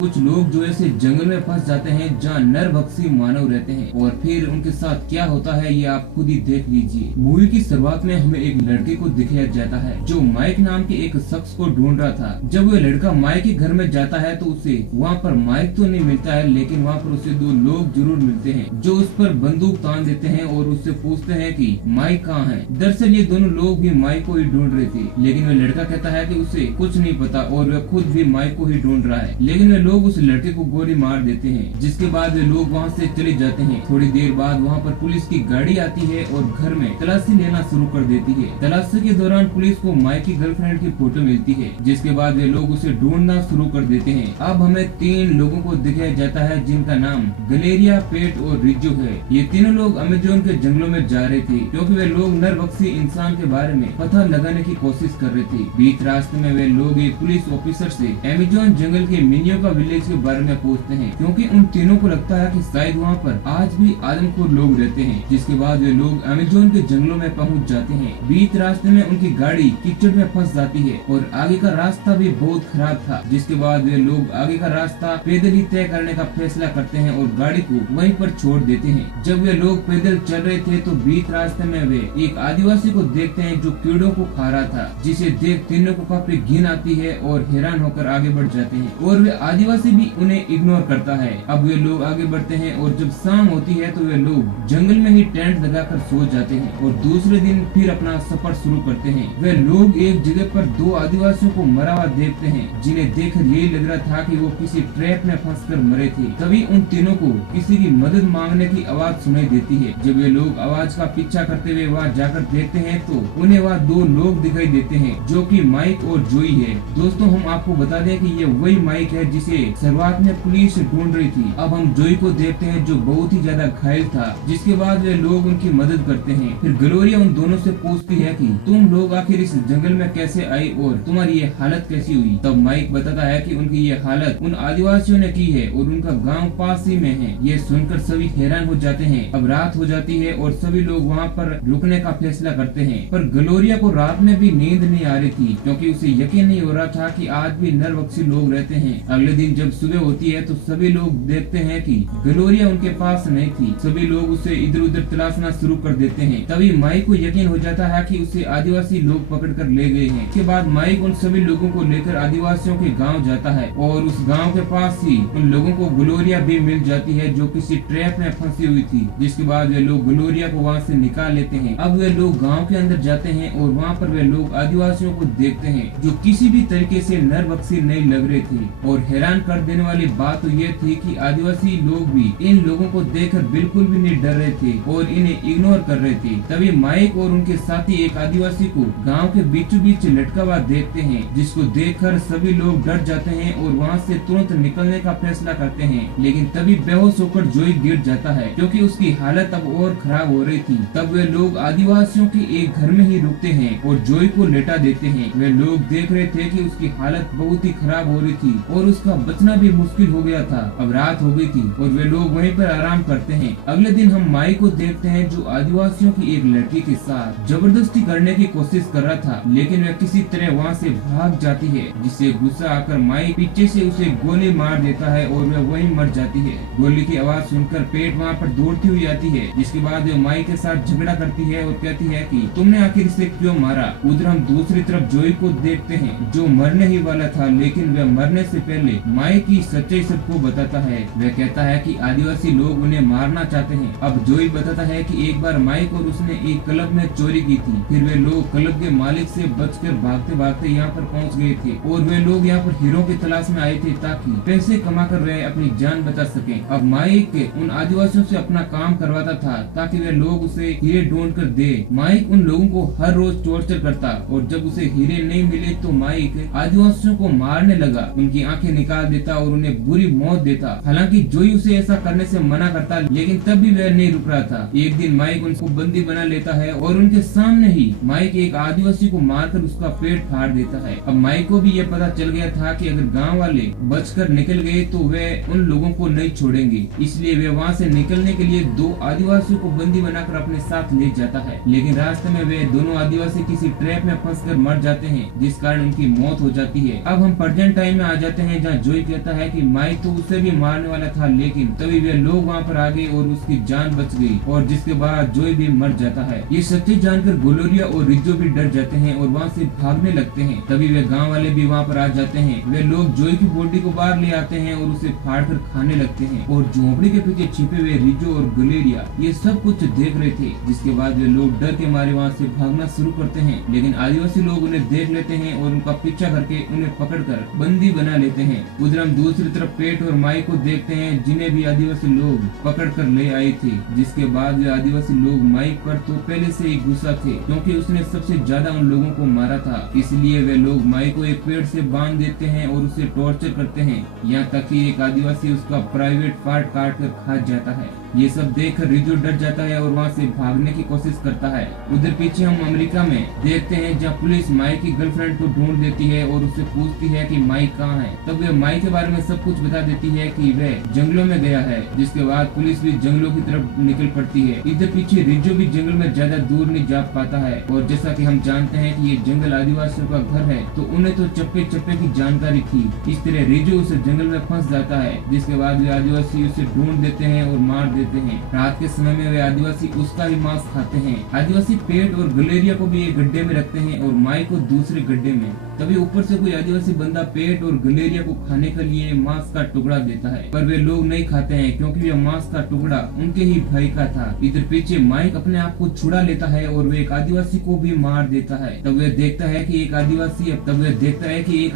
कुछ लोग जो ऐसे जंगल में फंस जाते हैं जहाँ नरभक्षी मानव रहते हैं और फिर उनके साथ क्या होता है ये आप खुद ही देख लीजिए। मूवी की शुरुआत में हमें एक लड़के को दिखाया जाता है जो माइक नाम के एक शख्स को ढूंढ रहा था। जब वह लड़का माइक के घर में जाता है तो उसे वहाँ पर माइक तो नहीं मिलता है, लेकिन वहाँ पर उसे दो लोग जरूर मिलते हैं जो उस पर बंदूक तान देते हैं और उससे पूछते हैं कि माइक कहाँ है। दरअसल ये दोनों लोग भी माइक को ही ढूंढ रहे थे, लेकिन वह लड़का कहता है कि उसे कुछ नहीं पता और वह खुद भी माइक को ही ढूंढ रहा है। लेकिन वे लोग उस लड़के को गोली मार देते हैं, जिसके बाद वे लोग वहाँ से चले जाते हैं। थोड़ी देर बाद वहाँ पर पुलिस की गाड़ी आती है और घर में तलाशी लेना शुरू कर देती है। तलाशी के दौरान पुलिस को माइक की गर्लफ्रेंड की फोटो मिलती है, जिसके बाद वे लोग उसे ढूंढना शुरू कर देते हैं। अब हमें 3 लोगों को दिखाया जाता है जिनका नाम गलेरिया, पेट और रिजो है। ये तीनों लोग अमेजोन के जंगलों में जा रहे थे क्योंकि वे लोग नरभक्षी इंसान के बारे में पता लगाने की कोशिश कर रहे थे। बीच रास्ते में वे लोग एक पुलिस ऑफिसर से अमेजोन जंगल के मिनियो का विलेज के बारे में पूछते हैं, क्योंकि उन तीनों को लगता है कि शायद वहाँ पर आज भी आदमखोर लोग रहते हैं। जिसके बाद वे लोग अमेजोन के जंगलों में पहुँच जाते हैं। बीच रास्ते में उनकी गाड़ी कीचड़ में फंस जाती है और आगे का रास्ता भी बहुत खराब था। जिसके बाद वे लोग आगे का रास्ता पैदल ही तय करने का फैसला करते हैं और गाड़ी को वहीं पर छोड़ देते हैं। जब वे लोग पैदल चल रहे थे तो बीच रास्ते में वे एक आदिवासी को देखते हैं जो कीड़ों को खा रहा था, जिसे देख तीनों को काफी घिन आती है और हैरान होकर आगे बढ़ जाते हैं और वे आदिवासी भी उन्हें इग्नोर करता है। अब वे लोग आगे बढ़ते हैं और जब शाम होती है तो वे लोग जंगल में ही टेंट लगाकर सो जाते हैं और दूसरे दिन फिर अपना सफर शुरू करते हैं। वे लोग एक जगह पर 2 आदिवासियों को मरा हुआ देखते हैं, जिन्हें देखकर यही लग रहा था कि वो किसी ट्रैप में फंसकर मरे थे। तभी उन तीनों को किसी की मदद मांगने की आवाज सुनाई देती है। जब वे लोग आवाज का पीछा करते हुए वहाँ जाकर देखते हैं तो उन्हें वहाँ 2 लोग दिखाई देते हैं जो कि माइक और जोई है। दोस्तों, हम आपको बता दें कि ये वही माइक है जिसे शुरुआत में पुलिस ढूंढ रही थी। अब हम जोई को देखते हैं जो बहुत ही ज्यादा घायल था, जिसके बाद वे लोग उनकी मदद करते हैं। फिर ग्लोरिया उन दोनों से पूछती है कि तुम लोग आखिर इस जंगल में कैसे आए और तुम्हारी ये हालत कैसी हुई। तब माइक बताता है कि उनकी ये हालत उन आदिवासियों ने की है और उनका गांव पास ही में है। ये सुनकर सभी हैरान हो जाते हैं। अब रात हो जाती है और सभी लोग वहाँ पर रुकने का फैसला करते हैं, पर ग्लोरिया को रात में भी नींद नहीं आ रही थी क्योंकि उसे यकीन नहीं हो रहा था कि आज भी नरभक्षी लोग रहते हैं। अगले दिन जब सुबह होती है तो सभी लोग देखते हैं कि ग्लोरिया उनके पास नहीं थी। सभी लोग उसे इधर उधर तलाशना शुरू कर देते हैं। तभी माइक को यकीन हो जाता है कि उसे आदिवासी लोग पकड़ कर ले गए हैं। इसके बाद माइक उन सभी लोगों को लेकर आदिवासियों के गांव जाता है और उस गांव के पास ही उन लोगों को ग्लोरिया भी मिल जाती है जो किसी ट्रैप में फंसी हुई थी। जिसके बाद वे लोग ग्लोरिया को वहाँ से निकाल लेते हैं। अब वे लोग गाँव के अंदर जाते हैं और वहाँ पर वे लोग आदिवासियों को देखते हैं जो किसी भी तरीके से नरभक्षी नहीं लग रहे थे। और हैरान कर देने वाली बात तो ये थी कि आदिवासी लोग भी इन लोगों को देखकर बिल्कुल भी नहीं डर रहे थे और इन्हें इग्नोर कर रहे थे। तभी माइक और उनके साथी एक आदिवासी को गांव के बीचों बीच लटका हुआ देखते हैं, जिसको देखकर सभी लोग डर जाते हैं और वहां से तुरंत निकलने का फैसला करते हैं। लेकिन तभी बेहोश होकर जोई गिर जाता है क्योंकि उसकी हालत अब और खराब हो रही थी। तब वे लोग आदिवासियों के एक घर में ही रुकते हैं और जोई को लेटा देते हैं। वे लोग देख रहे थे कि उसकी हालत बहुत ही खराब हो रही थी और उसका बचना भी मुश्किल हो गया था। अब रात हो गई थी और वे लोग वहीं पर आराम करते हैं। अगले दिन हम माई को देखते हैं जो आदिवासियों की एक लड़की के साथ जबरदस्ती करने की कोशिश कर रहा था, लेकिन वह किसी तरह वहाँ से भाग जाती है, जिससे गुस्सा आकर माई पीछे से उसे गोली मार देता है और वह वहीं मर जाती है। गोली की आवाज सुनकर पेट वहाँ पर दौड़ती हुई आती है, जिसके बाद वह माई के साथ झगड़ा करती है और कहती है कि तुमने आखिर इसे क्यों मारा। उधर हम दूसरी तरफ जोई को देखते हैं जो मरने ही वाला था, लेकिन वह मरने से पहले माई की सच्चाई सबको बताता है। वह कहता है कि आदिवासी लोग उन्हें मारना चाहते हैं। अब जोई बताता है कि एक बार माइक और उसने एक क्लब में चोरी की थी, फिर वे लोग क्लब के मालिक से बचकर भागते भागते यहाँ पर पहुँच गए थे और वे लोग यहाँ पर हीरो की तलाश में आए थे ताकि पैसे कमा कर वे अपनी जान बचा सके। अब माइक उन आदिवासियों से अपना काम करवाता था ताकि वे लोग उसे हीरे ढूंढ कर दे। माइक उन लोगों को हर रोज टॉर्चर करता और जब उसे हीरे नहीं मिले तो माइक आदिवासियों को मारने लगा, उनकी आंखें निकाल देता और उन्हें बुरी मौत देता। हालांकि जोई उसे ऐसा करने से मना करता, लेकिन तब भी वह नहीं रुक रहा था। एक दिन माइक उनको बंदी बना लेता है और उनके सामने ही माइक एक आदिवासी को मारकर उसका पेट फाड़ देता है। अब माइक को भी यह पता चल गया था कि अगर गांव वाले बचकर निकल गए तो वे उन लोगों को नहीं छोड़ेंगे, इसलिए वे वहां से निकलने के लिए 2 आदिवासियों को बंदी बनाकर अपने साथ ले जाता है। लेकिन रास्ते में वे दोनों आदिवासी किसी ट्रैप में फंसकर मर जाते हैं, जिस कारण उनकी मौत हो जाती है। अब हम प्रेजेंट टाइम में आ जाते हैं जहाँ जोई कहता है कि माइक तो उसे भी मारने वाला था, लेकिन तभी वे लोग वहाँ पर आ गए और उसकी जान बच गई, और जिसके बाद जोई भी मर जाता है। ये सच्ची जानकर ग्लोरिया और रिजो भी डर जाते हैं और वहाँ से भागने लगते हैं। तभी वे गाँव वाले भी वहाँ पर आ जाते हैं। वे लोग जोई की बॉडी को बाहर ले आते हैं और उसे फाड़ कर खाने लगते हैं, और झोपड़ी के पीछे छिपे हुए रिजो और ग्लोरिया ये सब कुछ देख रहे थे। जिसके बाद वे लोग डर के मारे वहाँ से भागना शुरू करते हैं, लेकिन आदिवासी लोग उन्हें देख लेते हैं और उनका पीछा करके उन्हें पकड़कर बंदी बना लेते हैं। उधर हम दूसरी तरफ पेट और माई को देखते हैं, जिन्हें भी आदिवासी लोग पकड़ कर ले आए थे। जिसके बाद वे आदिवासी लोग माइक पर तो पहले से ही गुस्सा थे, क्योंकि उसने सबसे ज्यादा उन लोगों को मारा था। इसलिए वे लोग माइक को एक पेड़ से बांध देते हैं और उसे टॉर्चर करते हैं, यहाँ तक कि एक आदिवासी उसका प्राइवेट पार्ट काट कर खा जाता है। ये सब देखकर रिजो डर जाता है और वहाँ से भागने की कोशिश करता है। उधर पीछे हम अमेरिका में देखते हैं, जहाँ पुलिस माइक की गर्लफ्रेंड को ढूंढ देती है और उससे पूछती है कि माइक कहाँ है। तब वे माइक के बारे में सब कुछ बता देती है कि वह जंगलों में गया है। जिसके बाद पुलिस भी जंगलों की तरफ निकल पड़ती है। इधर पीछे रिजो भी जंगल में ज्यादा दूर नहीं जा पाता है, और जैसा कि हम जानते हैं कि ये जंगल आदिवासियों का घर है, तो उन्हें तो चप्पे चप्पे की जानकारी थी। इस तरह रिजो उस जंगल में फंस जाता है। जिसके बाद वे आदिवासी उसे ढूंढ देते हैं और मार देते हैं। रात के समय में वे आदिवासी उसका ही मांस खाते हैं। आदिवासी पेट और ग्लोरिया को भी एक गड्ढे में रखते हैं और माई को दूसरे गड्ढे में। तभी ऊपर से कोई आदिवासी बंदा पेट और ग्लोरिया को खाने के लिए मांस का टुकड़ा देता है, पर वे लोग नहीं खाते हैं, क्योंकि वे मांस का टुकड़ा उनके ही भाई का था। इधर पीछे माइक अपने आप को छुड़ा लेता है और वे एक आदिवासी को भी मार देता है। तब वे देखता है कि एक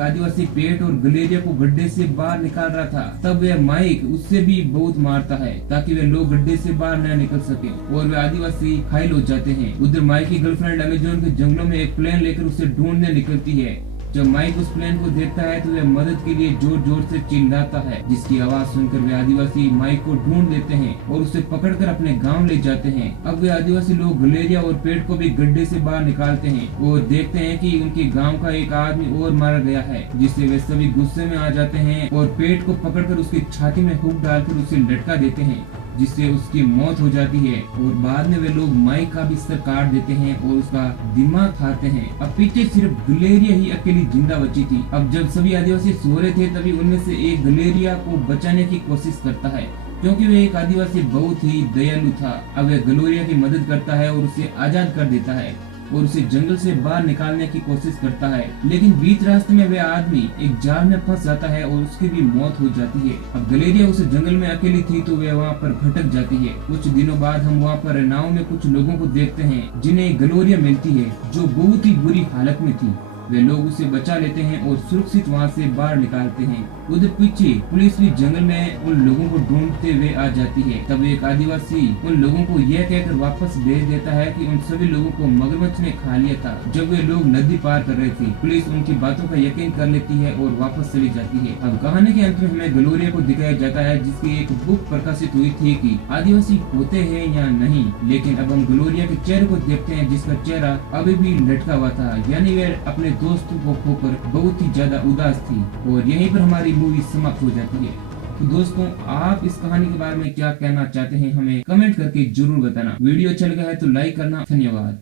आदिवासी पेट और ग्लोरिया को गड्ढे से बाहर निकाल रहा था। तब वे माइक उससे भी बहुत मारता है, ताकि वे लोग गड्ढे से बाहर न निकल सके, और वे आदिवासी घायल हो जाते हैं। उधर माइक की गर्लफ्रेंड अमेजोन के जंगलों में एक प्लेन लेकर उसे ढूंढने निकलती है। जब माइक उस प्लेन को देखता है तो वह मदद के लिए जोर जोर से चिल्लाता है, जिसकी आवाज सुनकर वे आदिवासी माइक को ढूंढ लेते हैं और उसे पकड़कर अपने गांव ले जाते हैं। अब वे आदिवासी लोग ग्लोरिया और पेट को भी गड्ढे से बाहर निकालते हैं और देखते हैं कि उनके गांव का एक आदमी और मारा गया है, जिससे वे सभी गुस्से में आ जाते हैं और पेट को पकड़कर उसकी छाती में हुक डालकर उसे लटका देते हैं, जिससे उसकी मौत हो जाती है। और बाद में वे लोग माइक का भी सर काट देते हैं और उसका दिमाग खाते हैं। अब पीछे सिर्फ ग्लोरिया ही अकेली जिंदा बची थी। अब जब सभी आदिवासी सो रहे थे, तभी उनमें से एक ग्लोरिया को बचाने की कोशिश करता है, क्योंकि वे एक आदिवासी बहुत ही दयालु था। अब वह ग्लोरिया की मदद करता है और उसे आजाद कर देता है और उसे जंगल से बाहर निकालने की कोशिश करता है, लेकिन बीच रास्ते में वह आदमी एक जाल में फंस जाता है और उसकी भी मौत हो जाती है। अब ग्लोरिया उस जंगल में अकेली थी, तो वह वहाँ पर भटक जाती है। कुछ दिनों बाद हम वहाँ पर नाव में कुछ लोगों को देखते हैं, जिन्हें ग्लोरिया मिलती है, जो बहुत ही बुरी हालत में थी। वे लोग उसे बचा लेते हैं और सुरक्षित वहाँ से बाहर निकालते हैं। उधर पीछे पुलिस भी जंगल में उन लोगों को ढूंढते हुए आ जाती है। तब एक आदिवासी उन लोगों को यह कहकर वापस भेज देता है कि उन सभी लोगों को मगरमच्छ ने खा लिया था जब वे लोग नदी पार कर रहे थे। पुलिस उनकी बातों का यकीन कर लेती है और वापस चली जाती है। अब कहानी के अंत में हमें ग्लोरिया को दिखाया जाता है, जिसकी एक बुक प्रकाशित हुई थी कि आदिवासी होते हैं या नहीं, लेकिन अब हम ग्लोरिया के चेहरे को देखते हैं, जिसका चेहरा अभी भी लटका हुआ था, यानी वे अपने दोस्तों को खोकर बहुत ही ज्यादा उदास थी। और यहीं पर हमारी मूवी समाप्त हो जाती है। तो दोस्तों, आप इस कहानी के बारे में क्या कहना चाहते हैं, हमें कमेंट करके जरूर बताना। वीडियो अच्छा लगा है तो लाइक करना। धन्यवाद।